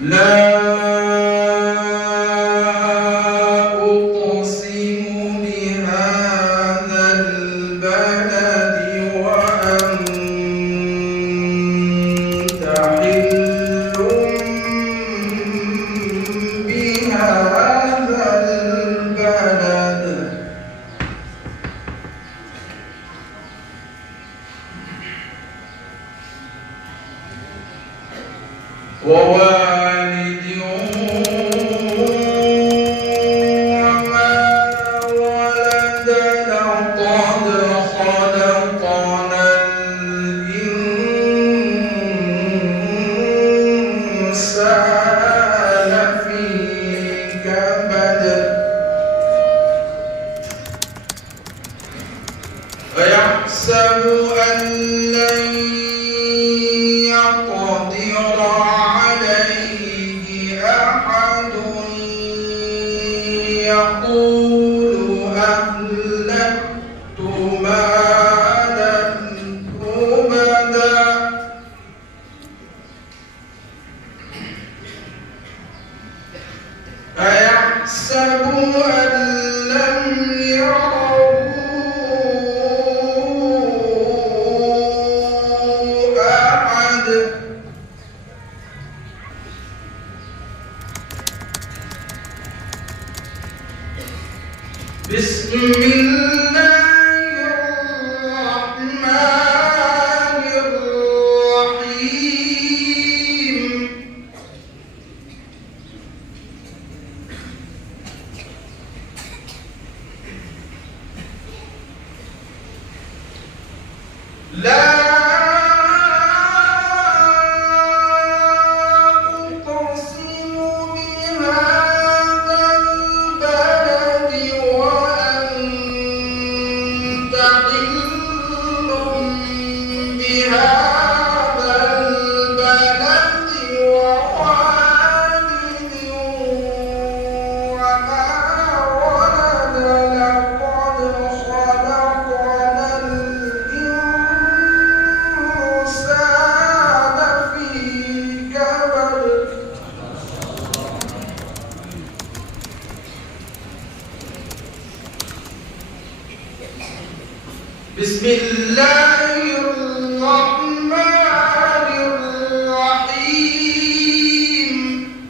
لا أقسم بهذا البلد وأنت حل بهذا البلد ووالد وما ولد لقد خلقنا الإنسان في كبد أيحسب أن لن يقدر عليه أحد يقول أهلكت مالا لبدا أيحسب أن لم يره أحد بسم الله الرحمن الرحيم لا أقسم بهذا البلد وأنت حل بهذا البلد ووالد وما ولد لقد خلقنا الإنسان في كبد بسم الله الرحمن الرحيم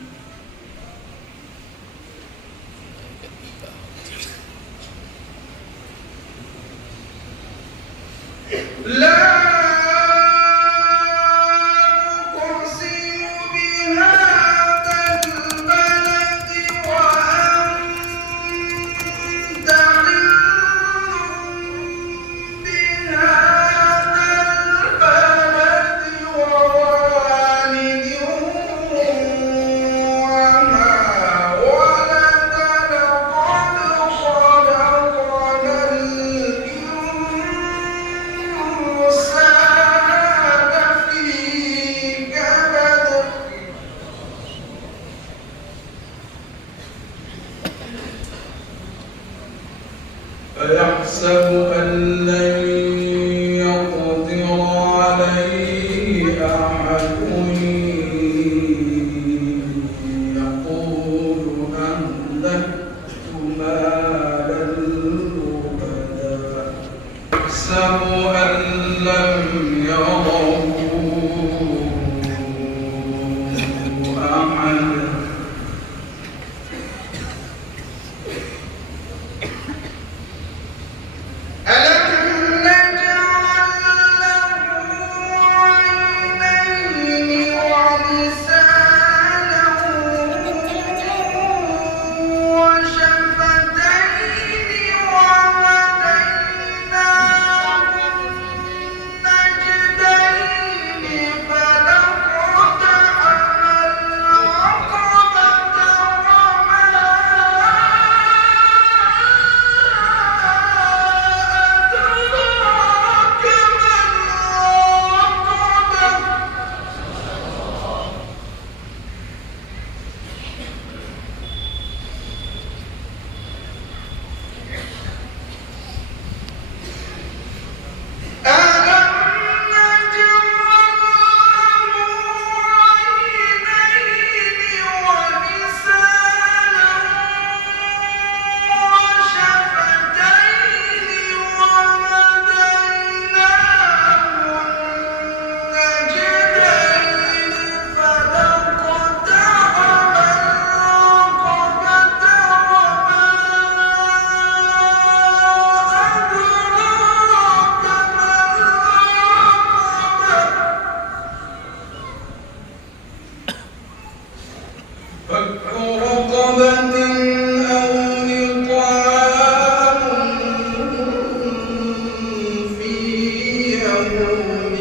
لا أقسم بهذا البلد وأنت حل بهذا البلد ووالد وما ولد لقد خلقنا الإنسان في كبد أيحسب أن لن يقدر عليه أحد يقول أهلكت مالا لبدا أيحسب أن لم يره أحد ألم فك رقبة أو إطعام في يوم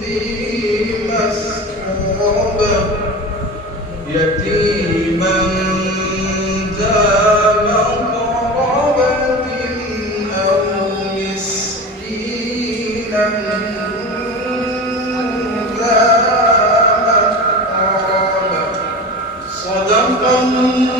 ذي مسغبة يتيما ذا مقربة أو مسكينا ذا متربة صدق الله